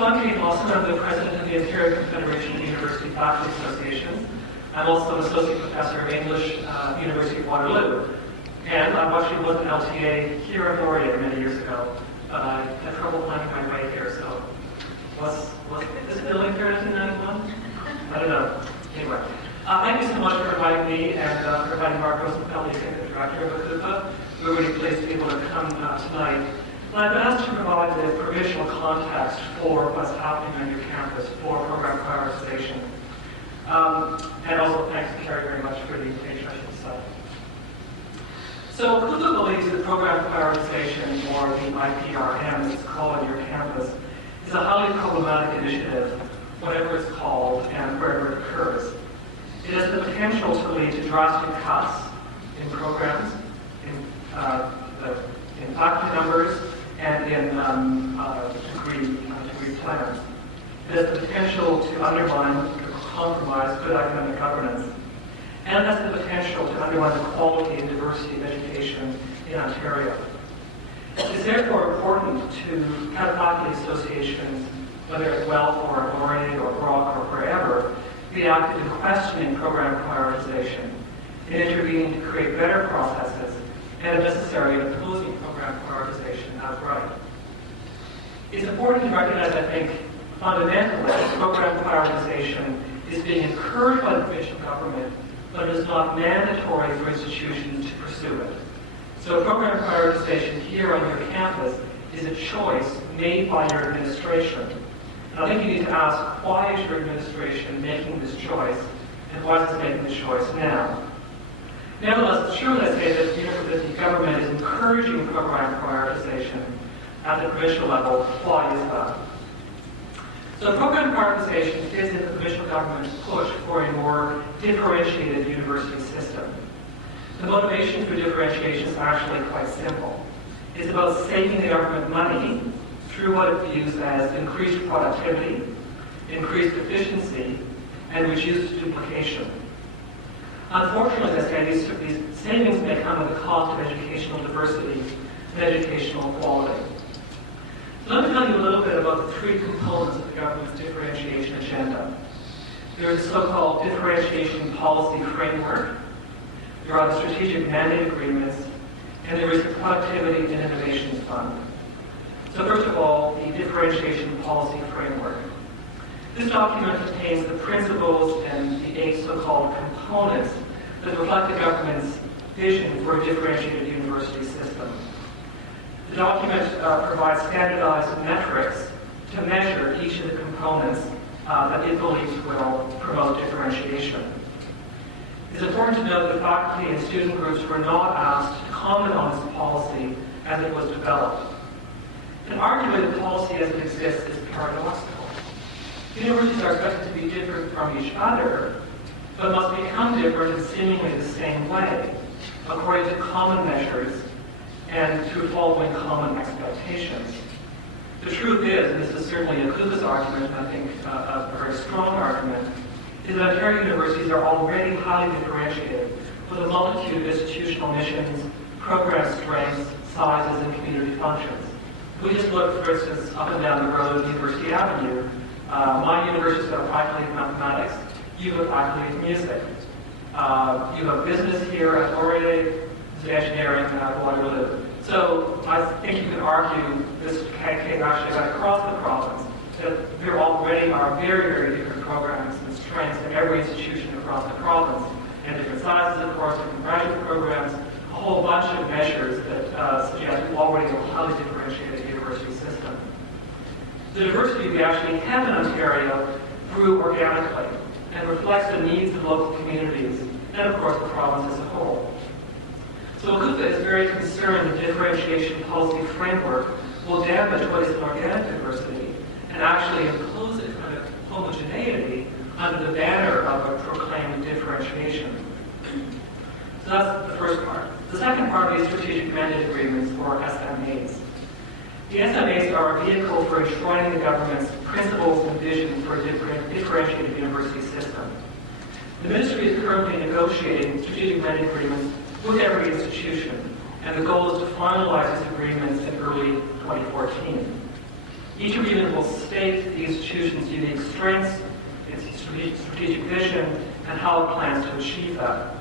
So I'm Kate Lawson. I'm the president of the Ontario Confederation of University Faculty Associations. I'm also an associate professor of English at the University of Waterloo. And I actually was an LTA here in Laurier many years ago, but I had trouble finding my way here. So was this building here in 1991? I don't know. Anyway, thank you so much for inviting me and for inviting Mark Rosenfeld, the executive director of WLUFA. We're really pleased to be able to come tonight. And I've been asked to provide the provisional context for what's happening on your campus for program prioritization. And also thanks to Carrie very much for the invitation, I should say. So WLUFA believes that program prioritization, or the IPRM as it's called on your campus, is a highly problematic initiative, whatever it's called and wherever it occurs. It has the potential to lead to drastic cuts in programs, in faculty numbers, and in degree plans. It has the potential to undermine or compromise good academic governance, and it has the potential to undermine the quality and diversity of education in Ontario. It is therefore important to have faculty associations, whether at WLUFA or at Laurier or Brock or wherever, be active in questioning program prioritization, in intervening to create better processes, and if necessary, in opposing program prioritization outright. It's important to recognize, I think, fundamentally, that program prioritization is being encouraged by the provincial government, but it is not mandatory for institutions to pursue it. So program prioritization here on your campus is a choice made by your administration. And I think you need to ask, why is your administration making this choice, and why is it making this choice now? Nevertheless, it's true that I say that the government is encouraging program prioritization at the provincial level. Why is that? So program prioritization is in the provincial government's push for a more differentiated university system. The motivation for differentiation is actually quite simple. It's about saving the government money through what it views as increased productivity, increased efficiency, and reduced duplication. Unfortunately, as I say, these savings may come at the cost of educational diversity and educational quality. So let me tell you a little bit about the three components of the government's differentiation agenda. There is the so-called differentiation policy framework, there are the strategic mandate agreements, and there is the productivity and innovation fund. So first of all, the differentiation policy framework. This document contains the principles and the 8 so-called components that reflect the government's vision for a differentiated university system. The document provides standardized metrics to measure each of the components that it believes will promote differentiation. It's important to note that faculty and student groups were not asked to comment on this policy as it was developed. An argument that policy as it exists is paradoxical. Universities are expected to be different from each other, but must become different in seemingly the same way, according to common measures and through following common expectations. The truth is, and this is certainly a WLUFA's argument, and I think a very strong argument, is that Ontario universities are already highly differentiated with a multitude of institutional missions, program strengths, sizes, and community functions. We just look, for instance, up and down the road of University Avenue. My university's got a faculty of mathematics, you have a faculty of music. You have business here at Laurier, engineering at Waterloo. So I think you can argue this case actually right across the province that there already are very, very different programs and strengths in every institution across the province, and different sizes, of course, different graduate programs, a whole bunch of measures that suggest we already have a highly differentiated university system. The diversity we actually have in Ontario grew organically and reflects the needs of local communities and, of course, the province as a whole. So WLUFA is very concerned that differentiation policy framework will damage what is an organic diversity and actually impose a kind of homogeneity under the banner of a proclaimed differentiation. So that's the first part. The second part is strategic mandate agreements, or SMAs. The SMAs are a vehicle for enshrining the government's principles and vision for a differentiated university system. The Ministry is currently negotiating strategic mandate agreements with every institution, and the goal is to finalize these agreements in early 2014. Each agreement will state the institution's unique strengths, its strategic vision, and how it plans to achieve that.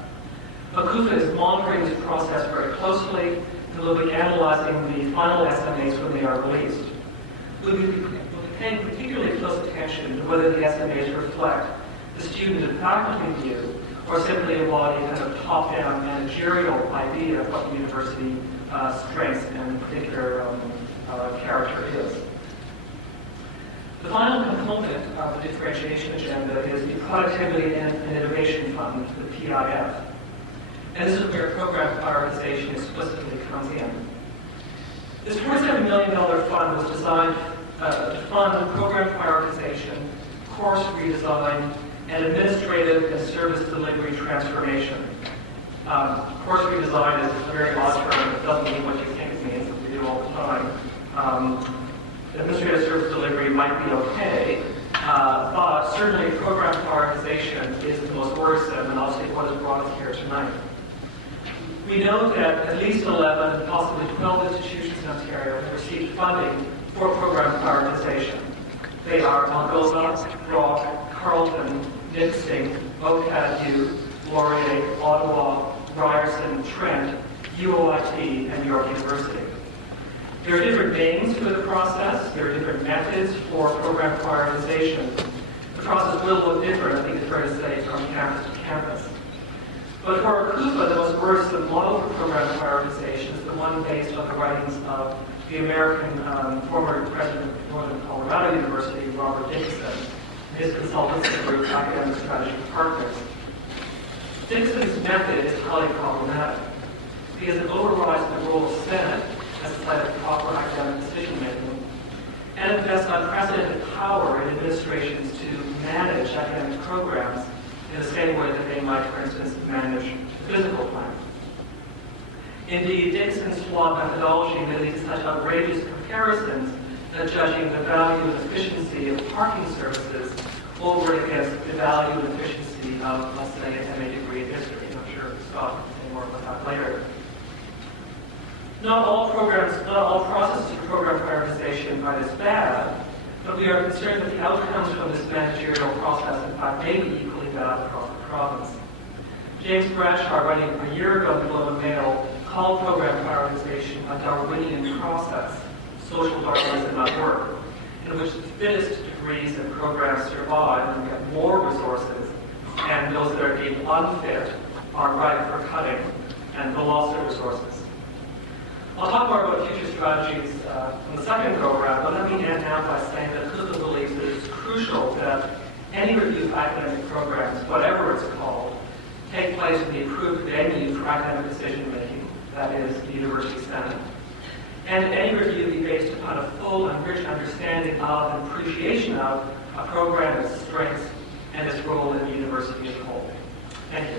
WLUFA is monitoring this process very closely, and will be analyzing the final SMAs when they are released. We'll be paying particularly close attention to whether the SMAs reflect the student and faculty view, or simply embody a kind of top-down managerial idea of what the university strengths and particular character is. The final component of the differentiation agenda is the Productivity and Innovation Fund, the PIF. And this is where program prioritization explicitly comes in. This $47 million fund was designed to fund program prioritization, course redesign, and administrative and service delivery transformation. Course redesign is a very odd term. It doesn't mean what you think it means, as we do all the time. Administrative service delivery might be okay, but certainly program prioritization is the most worrisome, and I'll say what has brought us here tonight. We know that at least 11, possibly 12 institutions in Ontario have received funding for program prioritization. They are Algoma, Brock, Carleton, Nipissing, OCAD-U, Laurier, Ottawa, Ryerson, Trent, UOIT, and York University. There are different names for the process. There are different methods for program prioritization. The process will look different, I think it's fair to say, from campus to campus. But for WLUFA, the most worrisome model for program prioritization is the one based on the writings of the American former president of Northern Colorado University, Robert Dickinson, and his consultancy group, Academic Strategy Partners. Dickinson's method is highly problematic because it overrides the role of Senate as a site of proper academic decision-making, and it invests unprecedented power in administrations to manage academic programs in the same way that they might, for instance, manage the physical plan. Indeed, Dickinson's flawed methodology may lead to such outrageous comparisons that judging the value and efficiency of parking services over against the value and efficiency of, let's say, an MA degree in history. I'm sure Scott will say more about that later. Not all processes of program prioritization are this bad, but we are concerned that the outcomes from this managerial process, in fact, may be equally bad across the province. James Bradshaw, writing a year ago in the Globe and Mail, called program prioritization a Darwinian process, social Darwinism at work, in which the fittest degrees and programs survive and get more resources, and those that are deemed unfit are ripe for cutting and will lost their resources. I'll talk more about future strategies from the second go-around, but let me end now by saying that WLUFA believes that it's crucial that any review of academic programs, whatever it's called, take place in the approved venue for academic decision-making, that is, the University Senate, and any review be based upon a full and rich understanding of and appreciation of a program, its strengths, and its role in the university as a whole. Thank you.